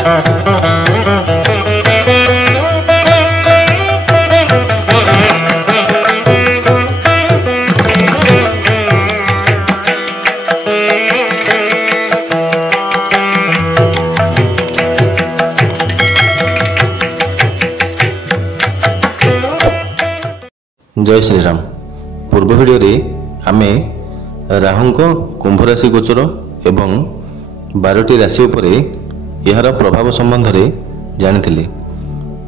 जय श्रीराम। पूर्व वीडियो रे आमे राहु कुंभ राशि गोचर एवं 12टी राशि उपरे यार प्रभाव संबंध रे जानिथिले।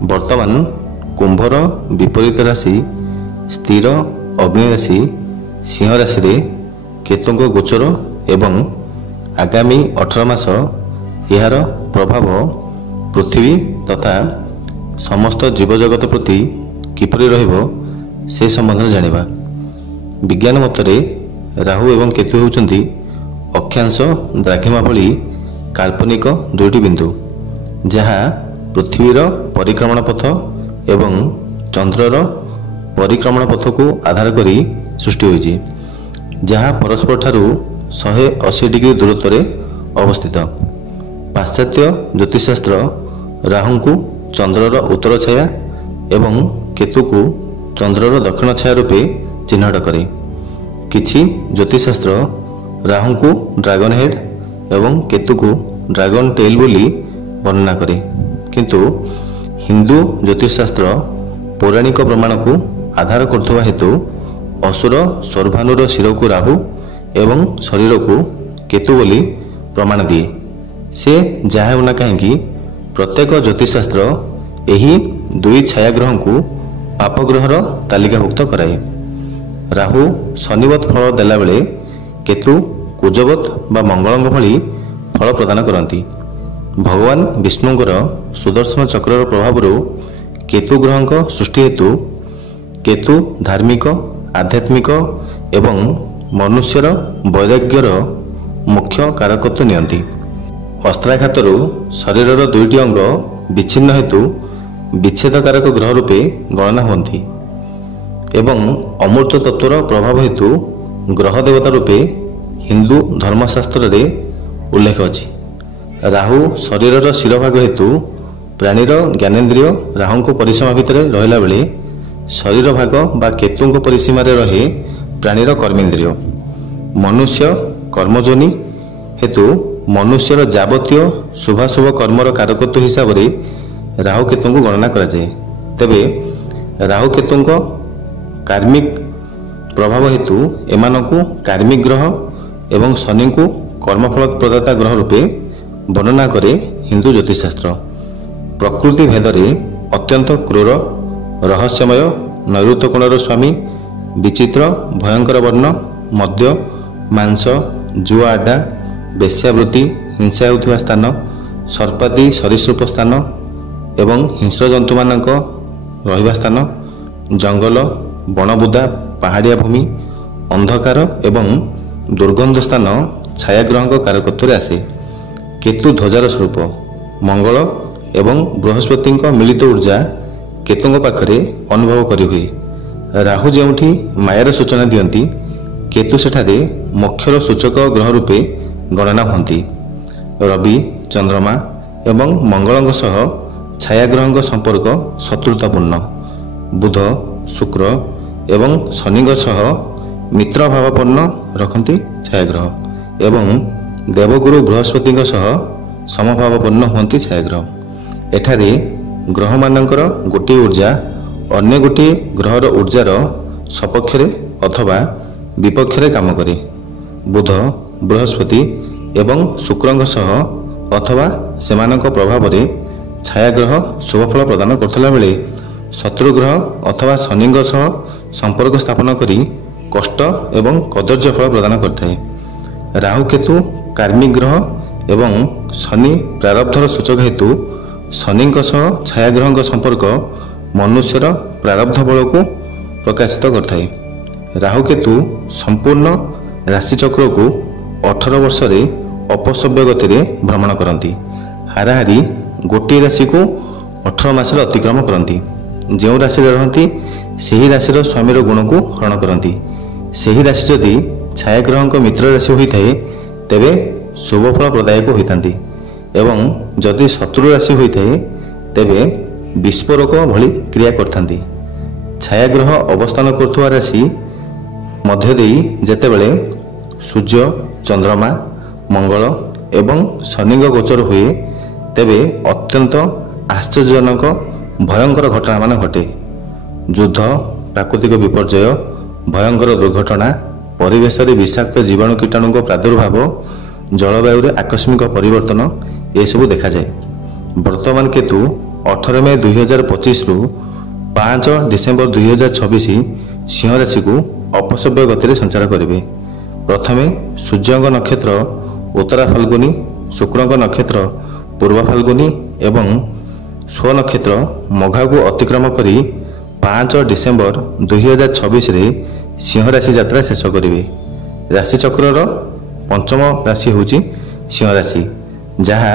वर्तमान कुंभर विपरीत राशि स्थिर अग्नि राशि सिंह राशि रे केतु गोचर एवं आगामी 18 मास यार प्रभाव पृथ्वी तथा समस्त जीवजगत प्रति किपरि रहिबो से संबंध जानिबा। विज्ञान मतरे राहु एवं केतु होउचंती अक्षांश द्राघिमा भली काल्पनिक दुईटी बिंदु जहा पृथ्वीर परिक्रमण पथ एवं चंद्रर परिक्रमण पथ को आधार करी सृष्टि होइछि, जहा परस्पर ठारू 180 डिग्री दूरत्व रे अवस्थित। पाश्चात्य ज्योतिषशास्त्र राहु को चंद्रर उत्तर छाया एवं केतु को चंद्रर दक्षिण छाया रूपे चिन्हट करे। किछि ज्योतिषशास्त्र राहु को ड्रैगन हेड एवं केतु को ड्रैगन टेल बोली वर्णना करे, किंतु हिंदू ज्योतिषशास्त्र पौराणिक प्रमाण को आधार करथवा हेतु असुर सर्भानुर शिर को राहु एवं शरीर को केतु बोली प्रमाण दिए। से जहाँ होना कहीं प्रत्येक ज्योतिषशास्त्र एही दुई छायाग्रह को पापग्रहर तालिकाभुक्त कराए। राहु शनिवत फल देला बेले केतु कुजवत बा मंगल भली फल प्रदान करती। भगवान विष्णुंकर सुदर्शन चक्र प्रभाव केतु ग्रह सृष्टि हेतु केतु धार्मिक आध्यात्मिक एवं मनुष्यर वैराग्यर मुख्य कारकत्व नियंती। अस्त्राघात शरीरर दुईटी अंग विच्छिन्न हेतु विच्छेदकारक ग्रह रूपे गणना होती एवं अमूर्त तत्वर प्रभाव हेतु ग्रह देवता रूपे हिंदू धर्मशास्त्र रे उल्लेख अछि। राहु शरीरर शिरभाग हेतु प्राणीर ज्ञानेन्द्रिय राहु को परिसीमा भितर रहिला बेले शरीर भाग बा केतु परिसीमा रे रहे प्राणीर कर्मेन्द्रिय। मनुष्य कर्मजोनि हेतु मनुष्यर जावतीय शुभाशुभ कर्मर कारकत्व हिसाब से राहु केतु को गणना करा जाए। तेबे राहु केतु कार्मिक प्रभाव हेतु एमानकु कार्मिक ग्रह एवं शनि को कर्मफल प्रदाता ग्रह रूपे वर्णना करे हिंदू ज्योतिषशास्त्र। प्रकृति भेदरे अत्यंत क्रूर रहस्यमय नैऋत्य कोणर स्वामी विचित्र भयंकर वर्ण मद्य मांस जुआ आड्डा वेश्यावृत्ति हिंसा होता स्थान सर्पादी सरीसृप स्थान एवं हिंस्र जंतु मानक रहिबा स्थान जंगल बणबुदा पहाड़िया भूमि अंधकार एवं दुर्गंध स्थान छायाग्रह कारकत्व आसे। केतु ध्वजार स्वरूप मंगल एवं बृहस्पति मिलित ऊर्जा केतु पाखरे अनुभव करी हुए। राहु जेउठी मायार सूचना दियंती केतु सेठारे मोक्षर सूचक ग्रह रूपे गणना होती। रवि चंद्रमा एवं मंगल सह छायाग्रह संपर्क शत्रुतापूर्ण। बुध शुक्र एवं शनि सह मित्र भावपूर्ण रखती छायाग्रह एवं देवगुरु बृहस्पति सह समभावपूर्ण होती छायाग्रह। एठारे ग्रह मानकर गोटे ऊर्जा अन्य गोटे ग्रहर ऊर्जार सपक्षरे अथवा विपक्षरे काम करे। बुध बृहस्पति एवं शुक्र सह अथवा सेमानक प्रभाव रे छायाग्रह शुभफल प्रदान करथिला बेले शत्रुग्रह अथवा शनि सह संपर्क स्थापन करी कष्ट एवं कदर्य फल प्रदान करथाए। राहु केतु कार्मिक ग्रह एवं शनि प्रारब्धर सूचक हेतु शनि सह छायाग्रह संपर्क मनुष्यर प्रारब्ध बल को प्रकाशित करथाए। राहु केतु संपूर्ण राशिचक्र को 18 वर्ष रे अपसव्य गति रे भ्रमण करती। हाराहारी गोटे राशि को 18 मास अतिक्रम करती। जो राशि रहती से राशि स्वामीर गुण को हरण करती। से राशि जदि छायाग्रह मित्र राशि होता है तेबे शुभफल प्रदायक होता। ଏବଂ ଯଦି ଶତ୍ରୁ ରାଶି ହୋଇଥାଏ ତେବେ ବିସ୍ଫୋରକ ଭଳି କ୍ରିୟା କରିଥାନ୍ତି। ଛାୟାଗ୍ରହ ଅବସ୍ଥାନ କରୁଥିବା ରାଶି ମଧ୍ୟ ଦେଇ ଯେତେବେଳେ ସୂର୍ଯ୍ୟ, ଚନ୍ଦ୍ରମା, ମଙ୍ଗଳ ଏବଂ ଶନିଙ୍କ ଗୋଚର ହୁଏ ତେବେ ଅତ୍ୟନ୍ତ ଆଶ୍ଚର୍ଯ୍ୟଜନକ ଭୟଙ୍କର ଘଟଣାମାନ ଘଟେ। ଯୁଦ୍ଧ, ପ୍ରାକୃତିକ ବିପର୍ଯ୍ୟୟ, ଭୟଙ୍କର ଦୁର୍ଘଟଣା, ପରିବେଶରେ ବିଷାକ୍ତ ଜୀବାଣୁ କୀଟାଣୁଙ୍କ ପ୍ରାଦୁର୍ଭାବ, ଜଳବାୟୁରେ ଆକସ୍ମିକ ପରିବର୍ତ୍ତନ ଏସବୁ ଦେଖାଯାଏ। ବର୍ତ୍ତମାନ କେତୁ 18 ମେ 2025ରୁ 5 ଡିସେମ୍ବର 2026 ସିଂହ ରାଶିକୁ ଅପସବ୍ୟ ଗତିରେ ସଞ୍ଚାର କରିବେ। ପ୍ରଥମେ ସୂର୍ଯ୍ୟଙ୍କ ନକ୍ଷତ୍ର ଉତ୍ତରା ଫାଲ୍ଗୁନୀ, ଶୁକ୍ରଙ୍କ ନକ୍ଷତ୍ର ପୂର୍ବ ଫାଲ୍ଗୁନୀ ଏବଂ ସ୍ୱନକ୍ଷତ୍ର ମଘାକୁ ଅତିକ୍ରମ କରି 5 ଡିସେମ୍ବର 2026ରେ ସିଂହ ରାଶି ଯାତ୍ରା ଶେଷ କରିବେ। ରାଶିଚକ୍ରର ପଞ୍ଚମ ରାଶି ହେଉଛି ସିଂହ ରାଶି, ଯାହା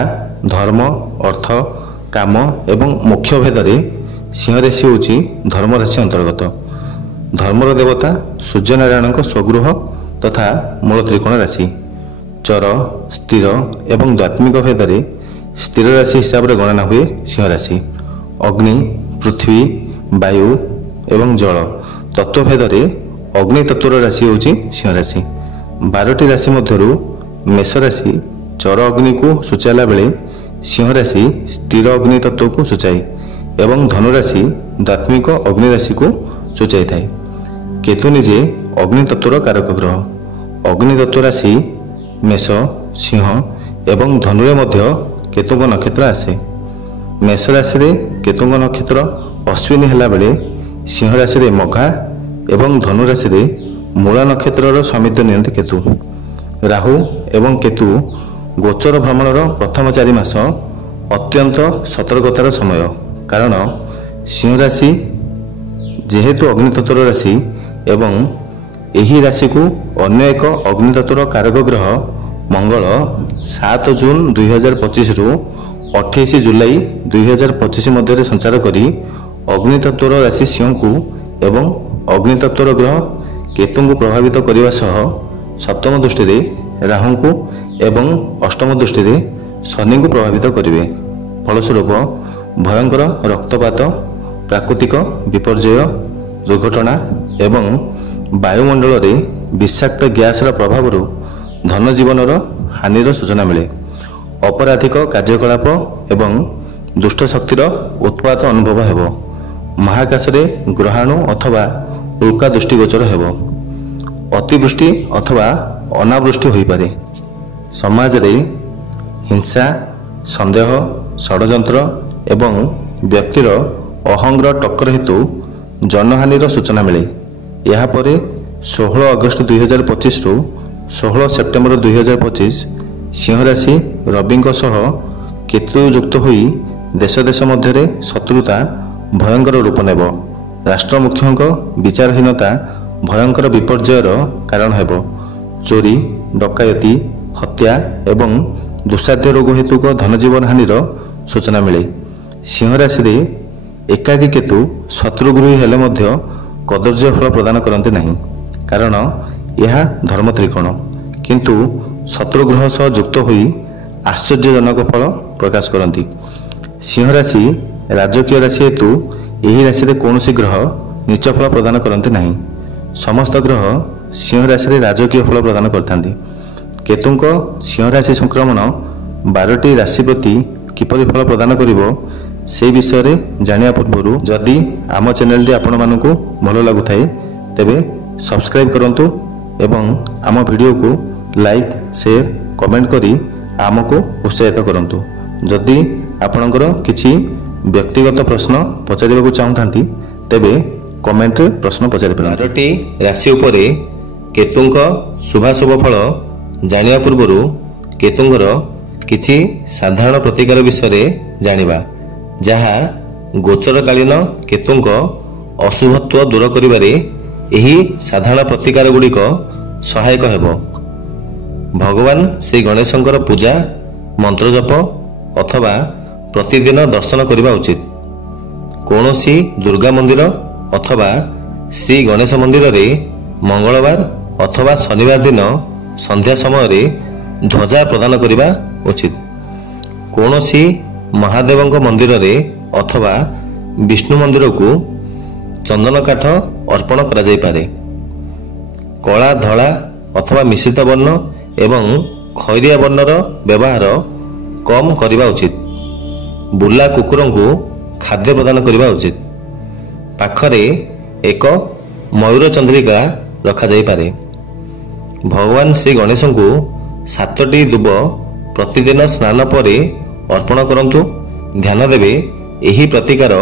ଧର୍ମ, ଅର୍ଥ, କାମ ଏବଂ ମୋକ୍ଷ ଭେଦରେ ସିଂହ ରାଶି ହେଉଛି ଧର୍ମ ରାଶି ଅନ୍ତର୍ଗତ। ଧର୍ମର ଦେବତା ସୂର୍ଯ୍ୟନାରାୟଣଙ୍କ ସ୍ୱଗୃହ ତଥା ମୂଳ ତ୍ରିକୋଣ ରାଶି। ଚର, ସ୍ଥିର ଏବଂ ଦ୍ୱାତ୍ମିକ ଭେଦରେ ସ୍ଥିର ରାଶି ହିସାବରେ ଗଣନା ହୁଏ ସିଂହ ରାଶି। ଅଗ୍ନି, ପୃଥିବୀ, ବାୟୁ ଏବଂ ଜଳ ତତ୍ତ୍ୱ ଭେଦରେ ଅଗ୍ନି ତତ୍ତ୍ୱର ରାଶି ହେଉଛି ସିଂହ ରାଶି। 12ଟି ରାଶି ମଧ୍ୟରୁ ମେଷ ରାଶି ଚର ଅଗ୍ନିକୁ ସୂଚାଇଲା ବେଳେ ସିଂହ ରାଶି ସ୍ଥିର ଅଗ୍ନି ତତ୍ତ୍ୱକୁ ସୂଚାଏ ଏବଂ ଧନୁରାଶି ଦ୍ୱାତ୍ମିକ ଅଗ୍ନି ରାଶିକୁ ସୂଚାଇଥାଏ। କେତୁ ନିଜେ ଅଗ୍ନି ତତ୍ତ୍ୱର କାରକ ଗ୍ରହ। ଅଗ୍ନି ତତ୍ତ୍ୱ ରାଶି ମେଷ, ସିଂହ ଏବଂ ଧନୁରେ ମଧ୍ୟ କେତୁଙ୍କ ନକ୍ଷତ୍ର ଆସେ। ମେଷ ରାଶିରେ କେତୁଙ୍କ ନକ୍ଷତ୍ର ଅଶ୍ୱିନୀ ହେଲାବେଳେ ସିଂହ ରାଶିରେ ମଘା ଏବଂ ଧନୁ ରାଶିରେ ମୂଳା ନକ୍ଷତ୍ରର ସ୍ୱାମିତ୍ୱ ନିଅନ୍ତି କେତୁ। ରାହୁ ଏବଂ କେତୁ ଗୋଚର ଭ୍ରମଣର ପ୍ରଥମ 4 ମାସ ଅତ୍ୟନ୍ତ ସତର୍କତାର ସମୟ, କାରଣ ସିଂହ ରାଶି ଯେହେତୁ ଅଗ୍ନିତତ୍ତ୍ୱର ରାଶି ଏବଂ ଏହି ରାଶିକୁ ଅନ୍ୟ ଏକ ଅଗ୍ନିତତ୍ତ୍ୱର କାରକ ଗ୍ରହ ମଙ୍ଗଳ 7 ଜୁନ 2025ରୁ 28 ଜୁଲାଇ 2025 ମଧ୍ୟରେ ସଞ୍ଚାର କରି ଅଗ୍ନିତତ୍ତ୍ୱର ରାଶି ସିଂହକୁ ଏବଂ ଅଗ୍ନିତତ୍ତ୍ୱର ଗ୍ରହ କେତୁଙ୍କୁ ପ୍ରଭାବିତ କରିବା ସହ ସପ୍ତମ ଦୃଷ୍ଟିରେ ରାହୁଙ୍କୁ ଏବଂ ଅଷ୍ଟମ ଦୃଷ୍ଟିରେ ଶନିଙ୍କୁ ପ୍ରଭାବିତ କରିବେ। ଫଳସ୍ୱରୂପ ଭୟଙ୍କର ରକ୍ତପାତ, ପ୍ରାକୃତିକ ବିପର୍ଯ୍ୟୟ, ଦୁର୍ଘଟଣା ଏବଂ ବାୟୁମଣ୍ଡଳରେ ବିଷାକ୍ତ ଗ୍ୟାସର ପ୍ରଭାବରୁ ଧନଜୀବନର ହାନିର ସୂଚନା ମିଳେ। ଅପରାଧିକ କାର୍ଯ୍ୟକଳାପ ଏବଂ ଦୁଷ୍ଟ ଶକ୍ତିର ଉତ୍ପାତ ଅନୁଭବ ହେବ। ମହାକାଶରେ ଗ୍ରହାଣୁ ଅଥବା ଉଲ୍କା ଦୃଷ୍ଟିଗୋଚର ହେବ। ଅତିବୃଷ୍ଟି ଅଥବା ଅନାବୃଷ୍ଟି ହୋଇପାରେ। ସମାଜରେ ହିଂସା, ସନ୍ଦେହ, ଷଡ଼ଯନ୍ତ୍ର ଏବଂ ବ୍ୟକ୍ତିର ଅହଂର ଟକ୍କର ହେତୁ ଜନହାନିର ସୂଚନା ମିଳେ। ଏହାପରେ 16 ଅଗଷ୍ଟ 2025ରୁ 16 ସେପ୍ଟେମ୍ବର 2025 ସିଂହ ରାଶି ରବିଙ୍କ ସହ କେତୁ ଯୁକ୍ତ ହୋଇ ଦେଶ ଦେଶ ମଧ୍ୟରେ ଶତ୍ରୁତା ଭୟଙ୍କର ରୂପ ନେବ। ରାଷ୍ଟ୍ରମୁଖ୍ୟଙ୍କ ବିଚାରହୀନତା ଭୟଙ୍କର ବିପର୍ଯ୍ୟୟର କାରଣ ହେବ। ଚୋରି, ଡକାୟତି, ହତ୍ୟା ଏବଂ ଦୁଃସାଧ୍ୟ ରୋଗ ହେତୁକ ଧନଜୀବନ ହାନିର ସୂଚନା ମିଳେ। ସିଂହ ରାଶିରେ ଏକାକୀ କେତୁ ଶତ୍ରୁଗୃହୀ ହେଲେ ମଧ୍ୟ କଦର୍ଯ୍ୟ ଫଳ ପ୍ରଦାନ କରନ୍ତି ନାହିଁ, କାରଣ ଏହା ଧର୍ମ ତ୍ରିକୋଣ। କିନ୍ତୁ ଶତ୍ରୁଗ୍ରହ ସହ ଯୁକ୍ତ ହୋଇ ଆଶ୍ଚର୍ଯ୍ୟଜନକ ଫଳ ପ୍ରକାଶ କରନ୍ତି। ସିଂହ ରାଶି ରାଜକୀୟ ରାଶି ହେତୁ ଏହି ରାଶିରେ କୌଣସି ଗ୍ରହ ନୀଚ ଫଳ ପ୍ରଦାନ କରନ୍ତି ନାହିଁ। ସମସ୍ତ ଗ୍ରହ ସିଂହ ରାଶିରେ ରାଜକୀୟ ଫଳ ପ୍ରଦାନ କରିଥାନ୍ତି। କେତୁଙ୍କ ସିଂହ ରାଶି ସଂକ୍ରମଣ 12ଟି ରାଶି ପ୍ରତି କିପରି ଫଳ ପ୍ରଦାନ କରିବ ସେ ବିଷୟରେ ଜାଣିବା ପୂର୍ବରୁ ଯଦି ଆମ ଚ୍ୟାନେଲଟି ଆପଣମାନଙ୍କୁ ଭଲ ଲାଗୁଥାଏ ତେବେ ସବସ୍କ୍ରାଇବ୍ କରନ୍ତୁ ଏବଂ ଆମ ଭିଡ଼ିଓକୁ ଲାଇକ୍, ସେୟାର, କମେଣ୍ଟ କରି ଆମକୁ ଉତ୍ସାହିତ କରନ୍ତୁ। ଯଦି ଆପଣଙ୍କର କିଛି ବ୍ୟକ୍ତିଗତ ପ୍ରଶ୍ନ ପଚାରିବାକୁ ଚାହୁଁଥାନ୍ତି ତେବେ କମେଣ୍ଟରେ ପ୍ରଶ୍ନ ପଚାରିପାରନ୍ତି। 12ଟି ରାଶି ଉପରେ କେତୁଙ୍କ ଶୁଭାଶୁଭ ଫଳ ଜାଣିବା ପୂର୍ବରୁ କେତୁଙ୍କର କିଛି ସାଧାରଣ ପ୍ରତିକାର ବିଷୟରେ ଜାଣିବା, ଯାହା ଗୋଚରକାଳୀନ କେତୁଙ୍କ ଅଶୁଭତ୍ୱ ଦୂର କରିବାରେ ଏହି ସାଧାରଣ ପ୍ରତିକାର ଗୁଡ଼ିକ ସହାୟକ ହେବ। ଭଗବାନ ଶ୍ରୀ ଗଣେଶଙ୍କର ପୂଜା, ମନ୍ତ୍ରଜପ ଅଥବା ପ୍ରତିଦିନ ଦର୍ଶନ କରିବା ଉଚିତ। କୌଣସି ଦୁର୍ଗା ମନ୍ଦିର ଅଥବା ଶ୍ରୀ ଗଣେଶ ମନ୍ଦିରରେ ମଙ୍ଗଳବାର ଅଥବା ଶନିବାର ଦିନ ସନ୍ଧ୍ୟା ସମୟରେ ଧ୍ୱଜା ପ୍ରଦାନ କରିବା ଉଚିତ। କୌଣସି ମହାଦେବଙ୍କ ମନ୍ଦିରରେ ଅଥବା ବିଷ୍ଣୁ ମନ୍ଦିରକୁ ଚନ୍ଦନ କାଠ ଅର୍ପଣ କରାଯାଇପାରେ। କଳା, ଧଳା ଅଥବା ମିଶ୍ରିତ ବର୍ଣ୍ଣ ଏବଂ ଖଇରିଆ ବର୍ଣ୍ଣର ବ୍ୟବହାର କମ୍ କରିବା ଉଚିତ। ବୁଲା କୁକୁରଙ୍କୁ ଖାଦ୍ୟ ପ୍ରଦାନ କରିବା ଉଚିତ। ପାଖରେ ଏକ ମୟୂର ଚନ୍ଦ୍ରିକା ରଖାଯାଇପାରେ। ଭଗବାନ ଶ୍ରୀ ଗଣେଶଙ୍କୁ 7ଟି ଦୁବ ପ୍ରତିଦିନ ସ୍ନାନ ପରେ ଅର୍ପଣ କରନ୍ତୁ। ଧ୍ୟାନ ଦେବେ, ଏହି ପ୍ରତିକାର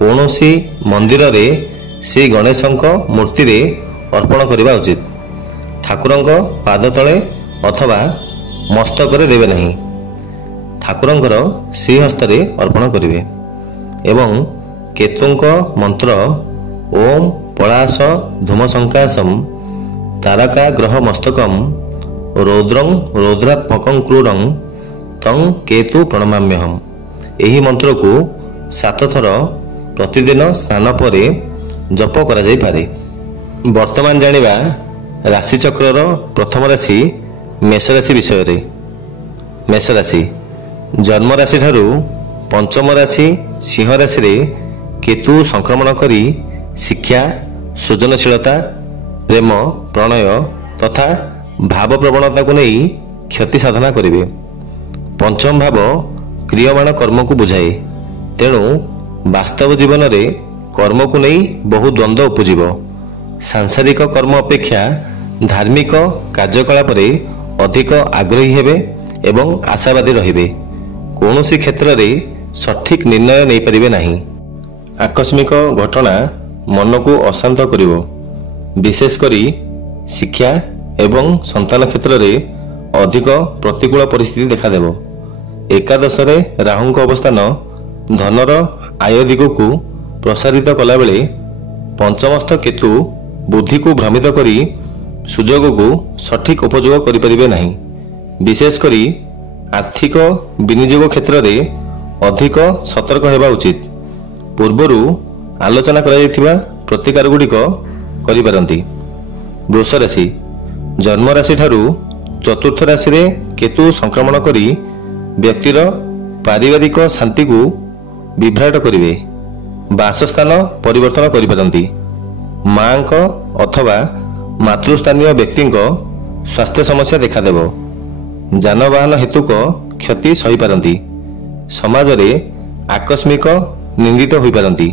କୌଣସି ମନ୍ଦିରରେ ଶ୍ରୀ ଗଣେଶଙ୍କ ମୂର୍ତ୍ତିରେ ଅର୍ପଣ କରିବା ଉଚିତ। ଠାକୁରଙ୍କ ପାଦ ତଳେ ଅଥବା ମସ୍ତକରେ ଦେବେ ନାହିଁ। ଠାକୁରଙ୍କର ଶ୍ରୀହସ୍ତରେ ଅର୍ପଣ କରିବେ। ଏବଂ କେତୁଙ୍କ ମନ୍ତ୍ର ଓಂ ପଳାଶ ଧୂମ ସଂକାଶମ୍ ତାରକା ଗ୍ରହ ମସ୍ତକମ୍ ରୌଦ୍ରଂ ରୌଦ୍ରାତ୍ମକଂ କ୍ରୂରଂ ତଂ କେତୁ ପ୍ରଣମାମ୍ୟହମ୍। ଏହି ମନ୍ତ୍ରକୁ 7 ଥର ପ୍ରତିଦିନ ସ୍ନାନ ପରେ ଜପ କରାଯାଇପାରେ। ବର୍ତ୍ତମାନ ଜାଣିବା ରାଶିଚକ୍ରର ପ୍ରଥମ ରାଶି ମେଷ ରାଶି ବିଷୟରେ। ମେଷ ରାଶି ଜନ୍ମ ରାଶିଠାରୁ ପଞ୍ଚମ ରାଶି ସିଂହ ରାଶିରେ କେତୁ ସଂକ୍ରମଣ କରି ଶିକ୍ଷା, ସୃଜନଶୀଳତା, ପ୍ରେମ, ପ୍ରଣୟ ତଥା ଭାବପ୍ରବଣତାକୁ ନେଇ କ୍ଷତି ସାଧନା କରିବେ। ପଞ୍ଚମ ଭାବ କ୍ରିୟମାଣ କର୍ମକୁ ବୁଝାଏ। ତେଣୁ ବାସ୍ତବ ଜୀବନରେ କର୍ମକୁ ନେଇ ବହୁ ଦ୍ୱନ୍ଦ୍ୱ ଉପୁଜିବ। ସାଂସାରିକ କର୍ମ ଅପେକ୍ଷା ଧାର୍ମିକ କାର୍ଯ୍ୟକଳାପରେ ଅଧିକ ଆଗ୍ରହୀ ହେବେ ଏବଂ ଆଶାବାଦୀ ରହିବେ। କୌଣସି କ୍ଷେତ୍ରରେ ସଠିକ୍ ନିର୍ଣ୍ଣୟ ନେଇପାରିବେ ନାହିଁ। ଆକସ୍ମିକ ଘଟଣା ମନକୁ ଅଶାନ୍ତ କରିବ। ବିଶେଷ କରି ଶିକ୍ଷା ଏବଂ ସନ୍ତାନ କ୍ଷେତ୍ରରେ ଅଧିକ ପ୍ରତିକୂଳ ପରିସ୍ଥିତି ଦେଖାଦେବ। ଏକାଦଶରେ ରାହୁଙ୍କ ଅବସ୍ଥାନ ଧନର ଆୟ ଦିଗକୁ ପ୍ରସାରିତ କଲାବେଳେ ପଞ୍ଚମସ୍ଥ କେତୁ ବୁଦ୍ଧିକୁ ଭ୍ରମିତ କରି ସୁଯୋଗକୁ ସଠିକ୍ ଉପଯୋଗ କରିପାରିବେ ନାହିଁ। ବିଶେଷ କରି ଆର୍ଥିକ ବିନିଯୋଗ କ୍ଷେତ୍ରରେ ଅଧିକ ସତର୍କ ହେବା ଉଚିତ। ପୂର୍ବରୁ ଆଲୋଚନା କରାଯାଇଥିବା ପ୍ରତିକାରଗୁଡ଼ିକ କରିପାରନ୍ତି। ବୃଷ ରାଶି ଜନ୍ମ ରାଶିଠାରୁ ଚତୁର୍ଥ ରାଶିରେ କେତୁ ସଂକ୍ରମଣ କରି ବ୍ୟକ୍ତିର ପାରିବାରିକ ଶାନ୍ତିକୁ ବିଭ୍ରାଟ କରିବେ। ବାସସ୍ଥାନ ପରିବର୍ତ୍ତନ କରିପାରନ୍ତି। ମାଙ୍କ ଅଥବା ମାତୃସ୍ଥାନୀୟ ବ୍ୟକ୍ତିଙ୍କ ସ୍ୱାସ୍ଥ୍ୟ ସମସ୍ୟା ଦେଖାଦେବ। ଯାନବାହନ ହେତୁକ କ୍ଷତି ସହିପାରନ୍ତି। ସମାଜରେ ଆକସ୍ମିକ ନିନ୍ଦିତ ହୋଇପାରନ୍ତି।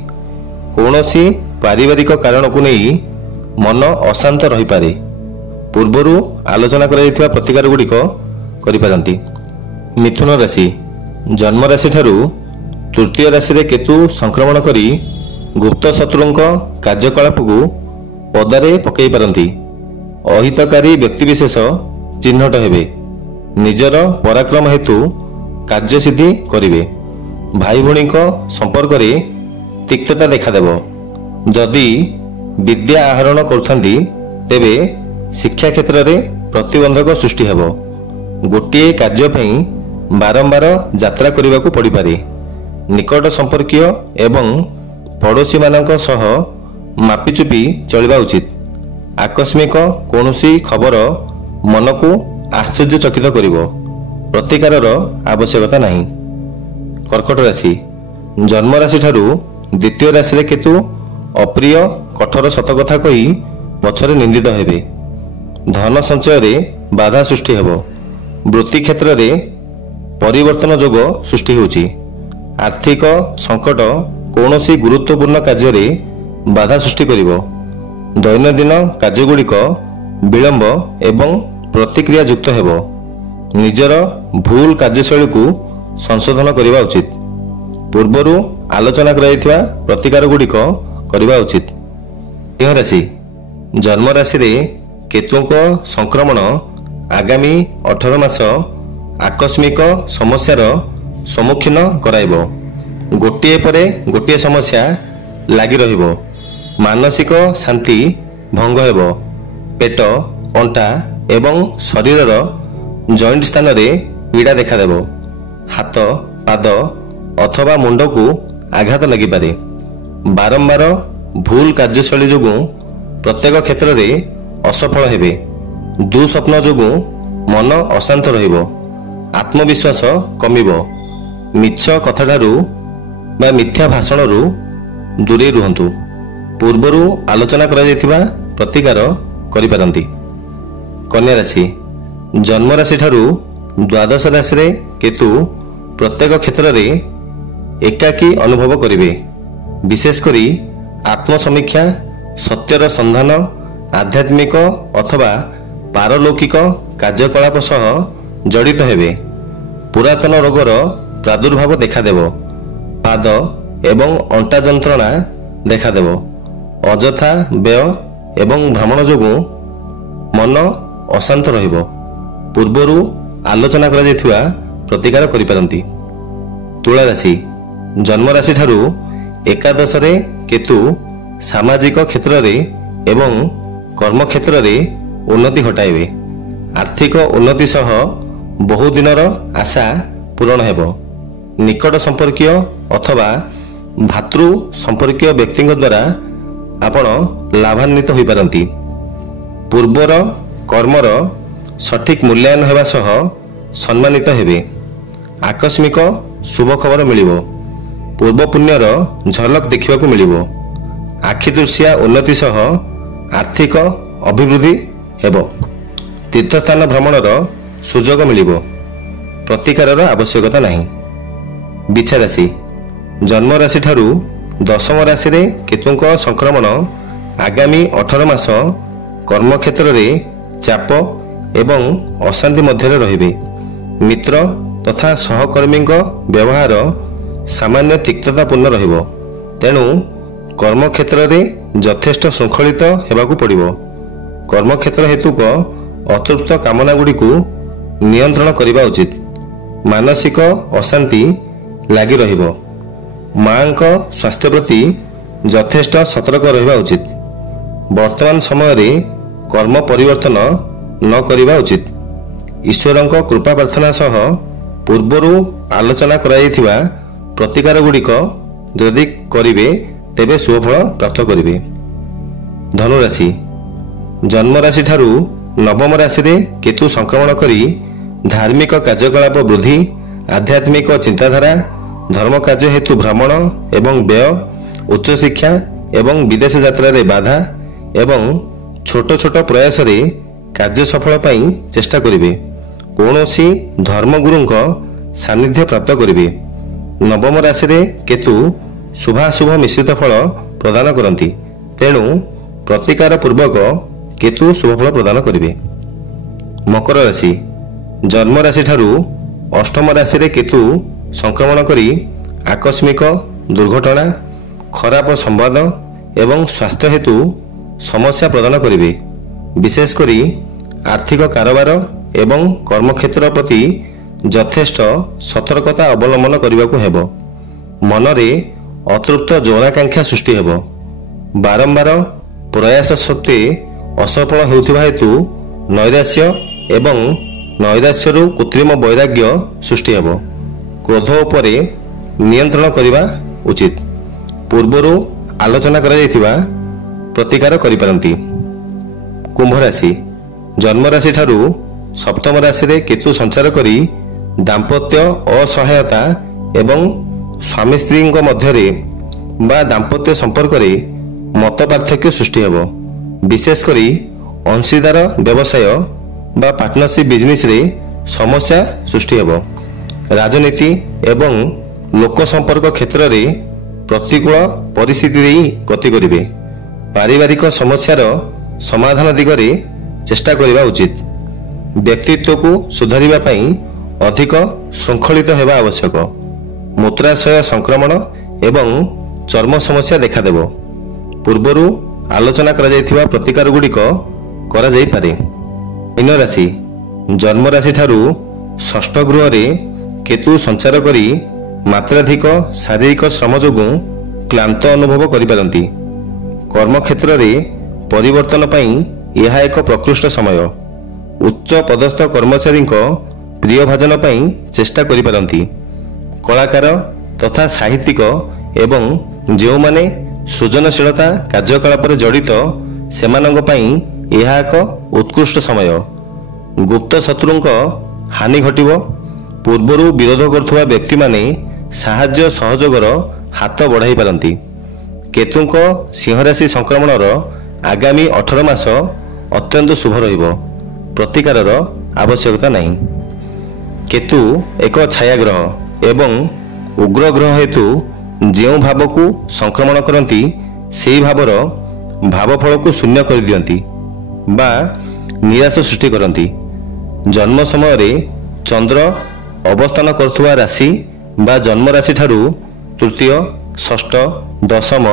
କୌଣସି ପାରିବାରିକ କାରଣକୁ ନେଇ ମନ ଅଶାନ୍ତ ରହିପାରେ। ପୂର୍ବରୁ ଆଲୋଚନା କରାଯାଇଥିବା ପ୍ରତିକାର ଗୁଡ଼ିକ କରିପାରନ୍ତି। ମିଥୁନ ରାଶି ଜନ୍ମ ରାଶିଠାରୁ ତୃତୀୟ ରାଶିରେ କେତୁ ସଂକ୍ରମଣ କରି ଗୁପ୍ତ ଶତ୍ରୁଙ୍କ କାର୍ଯ୍ୟକଳାପକୁ ପଦାରେ ପକାଇ ପାରନ୍ତି। ଅହିତକାରୀ ବ୍ୟକ୍ତିବିଶେଷ ଚିହ୍ନଟ ହେବେ। ନିଜର ପରାକ୍ରମ ହେତୁ କାର୍ଯ୍ୟସିଦ୍ଧି କରିବେ। ଭାଇ ଭଉଣୀଙ୍କ ସମ୍ପର୍କରେ ତିକ୍ତତା ଦେଖାଦେବ। ଯଦି ବିଦ୍ୟା ଆହରଣ କରୁଥାନ୍ତି ତେବେ ଶିକ୍ଷା କ୍ଷେତ୍ରରେ ପ୍ରତିବନ୍ଧକ ସୃଷ୍ଟି ହେବ। ଗୋଟିଏ କାର୍ଯ୍ୟ ପାଇଁ ବାରମ୍ବାର ଯାତ୍ରା କରିବାକୁ ପଡ଼ିପାରେ। ନିକଟ ସମ୍ପର୍କୀୟ ଏବଂ ପଡ଼ୋଶୀମାନଙ୍କ ସହ ମାପିଚୁପି ଚଳିବା ଉଚିତ। ଆକସ୍ମିକ କୌଣସି ଖବର ମନକୁ ଆଶ୍ଚର୍ଯ୍ୟଚକିତ କରିବ। ପ୍ରତିକାରର ଆବଶ୍ୟକତା ନାହିଁ। କର୍କଟ ରାଶି ଜନ୍ମ ରାଶିଠାରୁ ଦ୍ୱିତୀୟ ରାଶିରେ କେତୁ ଅପ୍ରିୟ କଠୋର ସତକଥା କହି ପଛରେ ନିନ୍ଦିତ ହେବେ। ଧନ ସଞ୍ଚୟରେ ବାଧା ସୃଷ୍ଟି ହେବ। ବୃତ୍ତି କ୍ଷେତ୍ରରେ ପରିବର୍ତ୍ତନ ଯୋଗ ସୃଷ୍ଟି ହେଉଛି। ଆର୍ଥିକ ସଙ୍କଟ କୌଣସି ଗୁରୁତ୍ୱପୂର୍ଣ୍ଣ କାର୍ଯ୍ୟରେ ବାଧା ସୃଷ୍ଟି କରିବ। ଦୈନନ୍ଦିନ କାର୍ଯ୍ୟଗୁଡ଼ିକ ବିଳମ୍ବ ଏବଂ ପ୍ରତିକ୍ରିୟା ଯୁକ୍ତ ହେବ। ନିଜର ଭୁଲ କାର୍ଯ୍ୟଶୈଳୀକୁ ସଂଶୋଧନ କରିବା ଉଚିତ। ପୂର୍ବରୁ ଆଲୋଚନା କରାଯାଇଥିବା ପ୍ରତିକାର ଗୁଡ଼ିକ କରିବା ଉଚିତ। ସିଂହ ରାଶି ଜନ୍ମ ରାଶିରେ କେତୁଙ୍କ ସଂକ୍ରମଣ ଆଗାମୀ 18 ମାସ ଆକସ୍ମିକ ସମସ୍ୟାର ସମ୍ମୁଖୀନ କରାଇବ। ଗୋଟିଏ ପରେ ଗୋଟିଏ ସମସ୍ୟା ଲାଗି ରହିବ। ମାନସିକ ଶାନ୍ତି ଭଙ୍ଗ ହେବ। ପେଟ, ଅଣ୍ଟା ଏବଂ ଶରୀରର ଜଏଣ୍ଟ ସ୍ଥାନରେ ପୀଡ଼ା ଦେଖାଦେବ। ହାତ, ପାଦ ଅଥବା ମୁଣ୍ଡକୁ ଆଘାତ ଲାଗିପାରେ। ବାରମ୍ବାର ଭୁଲ କାର୍ଯ୍ୟଶୈଳୀ ଯୋଗୁଁ ପ୍ରତ୍ୟେକ କ୍ଷେତ୍ରରେ ଅସଫଳ ହେବେ। ଦୁଃସ୍ୱପ୍ନ ଯୋଗୁଁ ମନ ଅଶାନ୍ତ ରହିବ। ଆତ୍ମବିଶ୍ୱାସ କମିବ। ମିଛ କଥାଠାରୁ ବା ମିଥ୍ୟା ଭାଷଣରୁ ଦୂରେଇ ରୁହନ୍ତୁ। ପୂର୍ବରୁ ଆଲୋଚନା କରାଯାଇଥିବା ପ୍ରତିକାର କରିପାରନ୍ତି। କନ୍ୟା ରାଶି, ଜନ୍ମ ରାଶିଠାରୁ ଦ୍ୱାଦଶ ରାଶିରେ କେତୁ ପ୍ରତ୍ୟେକ କ୍ଷେତ୍ରରେ ଏକାକୀ ଅନୁଭବ କରିବେ। ବିଶେଷ କରି ଆତ୍ମସମୀକ୍ଷା, ସତ୍ୟର ସନ୍ଧାନ, ଆଧ୍ୟାତ୍ମିକ ଅଥବା ପାରଲୌକିକ କାର୍ଯ୍ୟକଳାପ ସହ ଜଡ଼ିତ ହେବେ। ପୁରାତନ ରୋଗର ପ୍ରାଦୁର୍ଭାବ ଦେଖାଦେବ। ପାଦ ଏବଂ ଅଣ୍ଟା ଯନ୍ତ୍ରଣା ଦେଖାଦେବ। ଅଯଥା ବ୍ୟୟ ଏବଂ ଭ୍ରମଣ ଯୋଗୁଁ ମନ ଅଶାନ୍ତ ରହିବ। ପୂର୍ବରୁ ଆଲୋଚନା କରାଯାଇଥିବା ପ୍ରତିକାର କରିପାରନ୍ତି। ତୁଳା ରାଶି, ଜନ୍ମ ରାଶିଠାରୁ ଏକାଦଶରେ କେତୁ ସାମାଜିକ କ୍ଷେତ୍ରରେ ଏବଂ କର୍ମକ୍ଷେତ୍ରରେ ଉନ୍ନତି ଘଟାଇବେ। ଆର୍ଥିକ ଉନ୍ନତି ସହ ବହୁଦିନର ଆଶା ପୂରଣ ହେବ। ନିକଟ ସମ୍ପର୍କୀୟ ଅଥବା ଭାତୃ ସମ୍ପର୍କୀୟ ବ୍ୟକ୍ତିଙ୍କ ଦ୍ୱାରା ଆପଣ ଲାଭାନ୍ୱିତ ହୋଇପାରନ୍ତି। ପୂର୍ବର କର୍ମର ସଠିକ୍ ମୂଲ୍ୟାୟନ ହେବା ସହ ସମ୍ମାନିତ ହେବେ। ଆକସ୍ମିକ ଶୁଭ ଖବର ମିଳିବ। ପୂର୍ବ ପୁଣ୍ୟର ଝଲକ ଦେଖିବାକୁ ମିଳିବ। ଆଖିଦୃଶିଆ ଉନ୍ନତି ସହ ଆର୍ଥିକ ଅଭିବୃଦ୍ଧି ହେବ। ତୀର୍ଥସ୍ଥାନ ଭ୍ରମଣର ସୁଯୋଗ ମିଳିବ। ପ୍ରତିକାରର ଆବଶ୍ୟକତା ନାହିଁ। ବିଛା ରାଶି, ଜନ୍ମ ରାଶିଠାରୁ ଦଶମ ରାଶିରେ କେତୁଙ୍କ ସଂକ୍ରମଣ ଆଗାମୀ 18 ମାସ କର୍ମକ୍ଷେତ୍ରରେ ଚାପ ଏବଂ ଅଶାନ୍ତି ମଧ୍ୟରେ ରହିବେ। ମିତ୍ର ତଥା ସହକର୍ମୀଙ୍କ ବ୍ୟବହାର ସାମାନ୍ୟ ତିକ୍ତତାପୂର୍ଣ୍ଣ ରହିବ। ତେଣୁ କର୍ମକ୍ଷେତ୍ରରେ ଯଥେଷ୍ଟ ଶୃଙ୍ଖଳିତ ହେବାକୁ ପଡ଼ିବ। କର୍ମକ୍ଷେତ୍ର ହେତୁକ ଅତୃପ୍ତ କାମନାଗୁଡ଼ିକୁ ନିୟନ୍ତ୍ରଣ କରିବା ଉଚିତ। ମାନସିକ ଅଶାନ୍ତି ଲାଗି ରହିବ। ମାଙ୍କ ସ୍ୱାସ୍ଥ୍ୟ ପ୍ରତି ଯଥେଷ୍ଟ ସତର୍କ ରହିବା ଉଚିତ। ବର୍ତ୍ତମାନ ସମୟରେ କର୍ମ ପରିବର୍ତ୍ତନ ନ କରିବା ଉଚିତ। ଈଶ୍ୱରଙ୍କ କୃପା ପ୍ରାର୍ଥନା ସହ ପୂର୍ବରୁ ଆଲୋଚନା କରାଯାଇଥିବା ପ୍ରତିକାର ଗୁଡ଼ିକ ଯଦି କରିବେ ତେବେ ଶୁଭଫଳ ପ୍ରାପ୍ତ କରିବେ। ଧନୁରାଶି, ଜନ୍ମ ରାଶିଠାରୁ ନବମ ରାଶିରେ କେତୁ ସଂକ୍ରମଣ କରି ଧାର୍ମିକ କାର୍ଯ୍ୟକଳାପ ବୃଦ୍ଧି, ଆଧ୍ୟାତ୍ମିକ ଚିନ୍ତାଧାରା, ଧର୍ମ କାର୍ଯ୍ୟ ହେତୁ ଭ୍ରମଣ ଏବଂ ବ୍ୟୟ, ଉଚ୍ଚଶିକ୍ଷା ଏବଂ ବିଦେଶ ଯାତ୍ରାରେ ବାଧା ଏବଂ ଛୋଟ ଛୋଟ ପ୍ରୟାସରେ କାର୍ଯ୍ୟ ସଫଳ ପାଇଁ ଚେଷ୍ଟା କରିବେ। କୌଣସି ଧର୍ମଗୁରୁଙ୍କ ସାନ୍ନିଧ୍ୟ ପ୍ରାପ୍ତ କରିବେ। ନବମ ରାଶିରେ କେତୁ ଶୁଭାଶୁଭ ମିଶ୍ରିତ ଫଳ ପ୍ରଦାନ କରନ୍ତି। ତେଣୁ ପ୍ରତିକାର ପୂର୍ବକ କେତୁ ଶୁଭଫଳ ପ୍ରଦାନ କରିବେ। ମକର ରାଶି, ଜନ୍ମ ରାଶିଠାରୁ ଅଷ୍ଟମ ରାଶିରେ କେତୁ ସଂକ୍ରମଣ କରି ଆକସ୍ମିକ ଦୁର୍ଘଟଣା, ଖରାପ ସମ୍ବାଦ ଏବଂ ସ୍ୱାସ୍ଥ୍ୟ ହେତୁ ସମସ୍ୟା ପ୍ରଦାନ କରିବେ। ବିଶେଷ କରି ଆର୍ଥିକ କାରବାର ଏବଂ କର୍ମକ୍ଷେତ୍ର ପ୍ରତି ଯଥେଷ୍ଟ ସତର୍କତା ଅବଲମ୍ବନ କରିବାକୁ ହେବ। ମନରେ ଅତୃପ୍ତ ଯୌନାକାଂକ୍ଷା ସୃଷ୍ଟି ହେବ। ବାରମ୍ବାର ପ୍ରୟାସ ସତ୍ତ୍ୱେ ଅସଫଳ ହେଉଥିବା ହେତୁ ନୈରାଶ୍ୟ ଏବଂ ନୈରାଶ୍ୟରୁ କୃତ୍ରିମ ବୈରାଗ୍ୟ ସୃଷ୍ଟି ହେବ। କ୍ରୋଧ ଉପରେ ନିୟନ୍ତ୍ରଣ କରିବା ଉଚିତ। ପୂର୍ବରୁ ଆଲୋଚନା କରାଯାଇଥିବା ପ୍ରତିକାର କରିପାରନ୍ତି। କୁମ୍ଭ ରାଶି, ଜନ୍ମ ରାଶିଠାରୁ ସପ୍ତମ ରାଶିରେ କେତୁ ସଞ୍ଚାର କରି ଦାମ୍ପତ୍ୟ ଅସହାୟତା ଏବଂ ସ୍ୱାମୀ ସ୍ତ୍ରୀଙ୍କ ମଧ୍ୟରେ ବା ଦାମ୍ପତ୍ୟ ସମ୍ପର୍କରେ ମତ ପାର୍ଥକ୍ୟ ସୃଷ୍ଟି ହେବ। ବିଶେଷ କରି ଅଂଶୀଦାର ବ୍ୟବସାୟ ବା ପାର୍ଟନରସିପ୍ ବିଜନେସରେ ସମସ୍ୟା ସୃଷ୍ଟି ହେବ। ରାଜନୀତି ଏବଂ ଲୋକ ସମ୍ପର୍କ କ୍ଷେତ୍ରରେ ପ୍ରତିକୂଳ ପରିସ୍ଥିତି ଦେଇ ଗତି କରିବେ। ପାରିବାରିକ ସମସ୍ୟାର ସମାଧାନ ଦିଗରେ ଚେଷ୍ଟା କରିବା ଉଚିତ। ବ୍ୟକ୍ତିତ୍ୱକୁ ସୁଧାରିବା ପାଇଁ ଅଧିକ ଶୃଙ୍ଖଳିତ ହେବା ଆବଶ୍ୟକ। ମୂତ୍ରାଶୟ ସଂକ୍ରମଣ ଏବଂ ଚର୍ମ ସମସ୍ୟା ଦେଖାଦେବ। ପୂର୍ବରୁ ଆଲୋଚନା କରାଯାଇଥିବା ପ୍ରତିକାର ଗୁଡ଼ିକ କରାଯାଇପାରେ। ମୀନ ରାଶି, ଜନ୍ମ ରାଶିଠାରୁ ଷଷ୍ଠ ଗୃହରେ କେତୁ ସଞ୍ଚାର କରି ମାତ୍ରାଧିକ ଶାରୀରିକ ଶ୍ରମ ଯୋଗୁଁ କ୍ଳାନ୍ତ ଅନୁଭବ କରିପାରନ୍ତି। କର୍ମକ୍ଷେତ୍ରରେ ପରିବର୍ତ୍ତନ ପାଇଁ ଏହା ଏକ ପ୍ରକୃଷ୍ଟ ସମୟ। ଉଚ୍ଚ ପଦସ୍ଥ କର୍ମଚାରୀଙ୍କ ପ୍ରିୟଭାଜନ ପାଇଁ ଚେଷ୍ଟା କରିପାରନ୍ତି। କଳାକାର ତଥା ସାହିତ୍ୟିକ ଏବଂ ଯେଉଁମାନେ ସୃଜନଶୀଳତା କାର୍ଯ୍ୟକଳାପରେ ଜଡ଼ିତ ସେମାନଙ୍କ ପାଇଁ ଏହା ଏକ ଉତ୍କୃଷ୍ଟ ସମୟ। ଗୁପ୍ତ ଶତ୍ରୁଙ୍କ ହାନି ଘଟିବ। ପୂର୍ବରୁ ବିରୋଧ କରୁଥିବା ବ୍ୟକ୍ତିମାନେ ସାହାଯ୍ୟ ସହଯୋଗର ହାତ ବଢ଼ାଇ ପାରନ୍ତି। କେତୁଙ୍କ ସିଂହରାଶି ସଂକ୍ରମଣର ଆଗାମୀ 18 ମାସ ଅତ୍ୟନ୍ତ ଶୁଭ ରହିବ। ପ୍ରତିକାରର ଆବଶ୍ୟକତା ନାହିଁ। କେତୁ ଏକ ଛାୟା ଗ୍ରହ ଏବଂ ଉଗ୍ର ଗ୍ରହ ହେତୁ ଯେଉଁ ଭାବକୁ ସଂକ୍ରମଣ କରନ୍ତି ସେହି ଭାବର ଭାବଫଳକୁ ଶୂନ୍ୟ କରିଦିଅନ୍ତି ବା ନିରାଶ ସୃଷ୍ଟି କରନ୍ତି। ଜନ୍ମ ସମୟରେ ଚନ୍ଦ୍ର ଅବସ୍ଥାନ କରୁଥିବା ରାଶି ବା ଜନ୍ମ ରାଶି ଠାରୁ ତୃତୀୟ, ଷଷ୍ଠ, ଦଶମ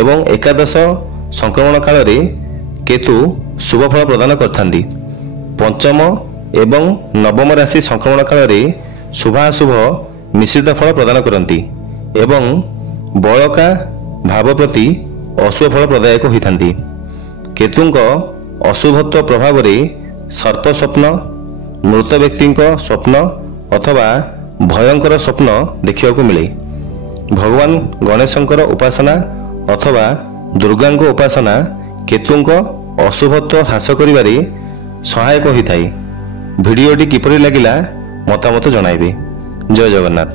ଏବଂ ଏକାଦଶ ସଂକ୍ରମଣ କାଳରେ କେତୁ ଶୁଭଫଳ ପ୍ରଦାନ କରିଥାନ୍ତି। ପଞ୍ଚମ ଏବଂ ନବମ ରାଶି ସଂକ୍ରମଣ କାଳରେ ଶୁଭାଶୁଭ ମିଶ୍ରିତ ଫଳ ପ୍ରଦାନ କରନ୍ତି ଏବଂ ବଳକା ଭାବ ପ୍ରତି ଅଶୁଭ ଫଳ ପ୍ରଦାୟକ ହୋଇଥାନ୍ତି। କେତୁଙ୍କ ଅଶୁଭତ୍ୱ ପ୍ରଭାବରେ ସର୍ପ ସ୍ୱପ୍ନ, ମୃତ ବ୍ୟକ୍ତିଙ୍କ ସ୍ୱପ୍ନ ଅଥବା ଭୟଙ୍କର ସ୍ୱପ୍ନ ଦେଖିବାକୁ ମିଳେ। ଭଗବାନ ଗଣେଶଙ୍କର ଉପାସନା ଅଥବା ଦୁର୍ଗାଙ୍କ ଉପାସନା କେତୁଙ୍କ ଅଶୁଭତ୍ୱ ହ୍ରାସ କରିବାରେ ସହାୟକ ହୋଇଥାଏ। ଭିଡ଼ିଓଟି କିପରି ଲାଗିଲା ମତାମତ ଜଣାଇବେ। ଜୟ ଜଗନ୍ନାଥ।